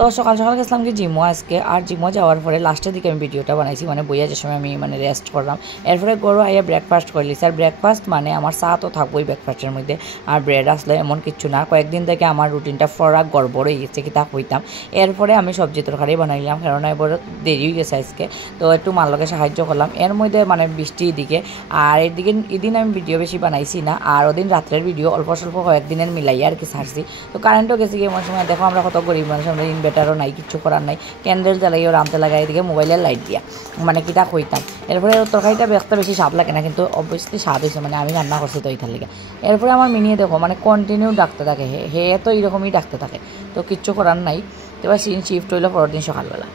তো সকাল সকাল গেছিলাম কি জিমও আজকে, আর জিমও যাওয়ার পরে লাস্টের দিকে আমি ভিডিওটা বানাইছি, মানে বইয়া যে সময় আমি মানে রেস্ট করলাম। এরপরে গরু আইয়া ব্রেকফাস্ট করে লিছি। আর ব্রেকফাস্ট মানে আমার চা তো থাকবোই ব্রেকফাস্টের মধ্যে, আর ব্রেড আসলে এমন কিছু না। কয়েকদিন থেকে আমার রুটিনটা ফরাক গড়বড় হয়ে গেছে, কি তা হইতাম। এরপরে আমি সবজি তরকারি বানাইলাম, কারণ এবার দেরি হয়ে গেছে আজকে, তো একটু মার লগে সাহায্য করলাম। এর মধ্যে মানে বৃষ্টি এদিকে, আর এদিন আমি ভিডিও বেশি বানাইছি না, আর ওদিন রাত্রের ভিডিও অল্প স্বল্প কয়েকদিনের মিলাইয়া আর কি ছাড়ছি। তো কারেন্টও গেছে গিয়ে এমন সময়, দেখো আমরা কত গরিব মানুষ, আমরা ইনভার্টারও নাই, কিচ্ছু করার নাই, ক্যান্ডেল জ্বালাইও রামতে লাগাই, এদিকে মোবাইলের লাইট দিয়া মানে কিটা হইতাম। এরপরে তরকারিটা ব্যস্ত বেশি স্বাদ লাগে না, কিন্তু অবভিয়াসলি স্বাদ হয়েছে, মানে আমি রান্না করছি তো এইটার লেগে। এরপরে আমার মিনিয়ে দেখো মানে কন্টিনিউ ডাকতে থাকে, হে তো এইরকমই ডাকতে থাকে, তো কিচ্ছু করার নাই। তো এবার সিন শিফট হইলো পরের দিন সকালবেলা।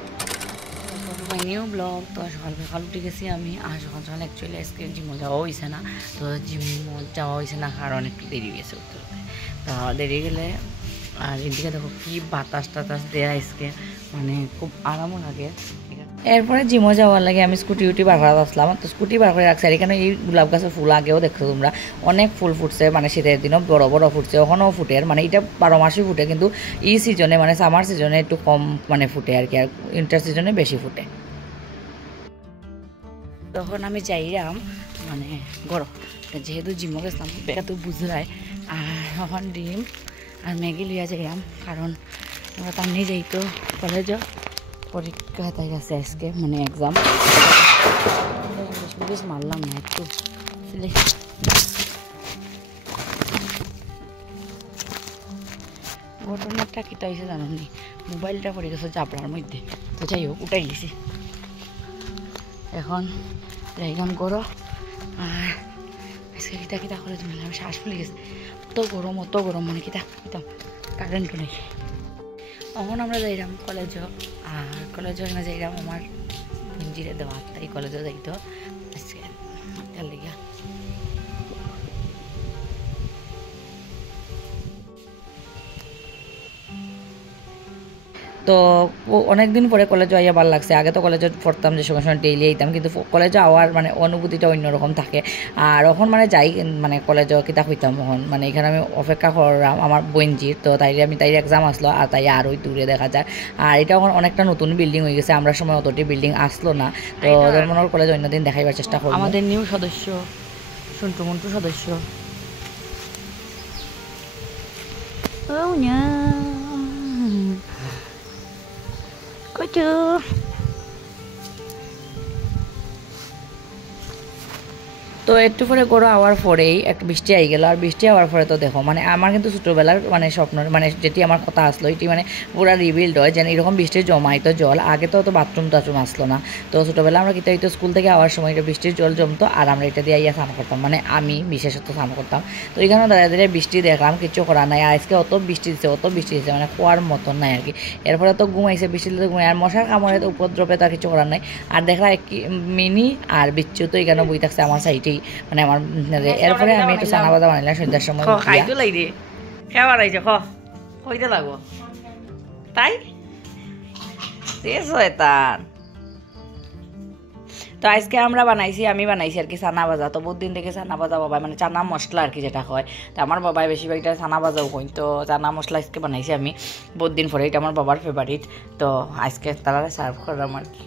New blog. তো সকাল সকাল উঠে গেছি আমি, আর সকাল সকাল অ্যাকচুয়ালি আজকে জিমও যাওয়া হয়েছে না। তো জিমও যাওয়া হয়েছে না কারণ একটু দেরি গেছে উঠতে, তো দেরি গেলে। আর এদিকে দেখো কি বাতাস টাতাস দেয় আজকে, মানে খুব আরামও লাগে। এরপরে জিমও যাওয়ার লাগে আমি স্কুটি বার করে আসলাম, তো স্কুটি বার করে রাখছি। আর এখানে এই গোলাপ গাছের ফুল আগেও দেখছো তোমরা, অনেক ফুল ফুটছে, মানে শীতের দিনও বড় বড় ফুটছে, ওখানেও ফুটে। মানে এটা 12 মাসই ফুটে, কিন্তু এই সিজনে মানে সামার সিজনে একটু কম মানে ফুটে আর কি, আর উইন্টার সিজনে বেশি ফুটে। তখন আমি যাইলাম মানে গরম, যেহেতু জিমও গেছিলাম বেটা তো বুঝলাই। আর তখন ডিম আর ম্যাগি লিয়া যাইলাম, কারণ আমরা তার নিয়ে যাইতো কলেজও পরীক্ষা তাই আছে আজকে, মানে এক্সাম। বেশ মারলাম না একটু ঘটনাটা কিতা হয়েছে জানো নি, মোবাইলটা পড়ে গেছে জাবড়ার মধ্যে, তো যাই হোক উঠাই গেছি। এখন যাইলাম গরো, আর আজকে কিতা কিতা করে তুমি আমি শ্বাস ফুলে গেছে, অত গরম মানে কিতা কিতাম কারেন্টও নেই। তখন আমরা যাইলাম কলেজও, আর কলেজও এখানে যাইলাম আমার ইঞ্জিরে দেওয়া, তাই কলেজও যাইতো আজকে তার লেগে। তো অনেক দিন পরে কলেজে আইয়া ভালো লাগছে। আগে তো কলেজে পড়তাম যে সময় ডেইলি আইতাম, কিন্তু কলেজে আওয়ার মানে অনুভূতিটা অন্যরকম থাকে। আর এখন মানে যাই মানে কলেজে কিতা হইতাম তখন, মানে এখানে আমি অপেক্ষা করলাম আমার বইনজির, তো তাই এক্সাম আসলো, আর তাই আর ওই দূরে দেখা যায়। আর এটা এখন অনেকটা নতুন বিল্ডিং হয়ে গেছে, আমরা সময় অতটি বিল্ডিং আসলো না। তো যেমন কলেজ অন্যদিন দেখাইবার চেষ্টা করবো। আমাদের নিউ সদস্য সন্টু মন্টু সদস্য তো একটু পরে গরো আওয়ার পরেই একটু বৃষ্টি আই গেল। আর বৃষ্টি আওয়ার পরে তো দেখো মানে আমার কিন্তু ছোটোবেলার মানে স্বপ্ন, মানে যেটি আমার কথা আসলো এটি মানে পুরা রিবিল্ড হয়, যেন এরকম বৃষ্টির জমাইতো জল। আগে তো বাথরুম টাথরুম আসলো না, তো ছোটোবেলা আমরা কিন্তু হইতো স্কুল থেকে আওয়ার সময় এটা বৃষ্টির জল জমতো, আর আমরা এটা দিয়ে স্নান করতাম, মানে আমি বিশেষত স্নান করতাম। তো এখানে দাঁড়িয়ে বৃষ্টি দেখলাম, কিছু করার নাই। আজকে অত বৃষ্টি দিচ্ছে মানে খোয়ার মতন নাই আর কি। এরপরে তো ঘুমাইছে, বৃষ্টিতে ঘুমাই, আর মশার কামড়ে তো উপদ্রবে তো কিছু করার নাই। আর দেখলাম মিনি আর বিচ্ছু তো এখানে বই থাকছে আমার সাইডেই, মানে আমার। এরপরে আমি একটু চানা বাদা বানাইলাম সন্ধ্যার সময়। খাইতে লাগি খেয়ার আইছে খাইতে লাগবো তাই শেষ হয় তার। তো আজকে আমি বানাইছি আর কি চানা ভাজা। তো বহুত দিন থেকে চানা ভাজা বাবাই মানে চানা মশলা আর কি যেটা হয়, তো আমার বাবাই বেশিরভাগ এটা চানা ভাজাও কই। তো চানা মশলা আজকে বানাইছি আমি বহুত দিন পরে, এটা আমার বাবার ফেভারিট। তো আজকে তারা সার্ভ করলাম আর কি।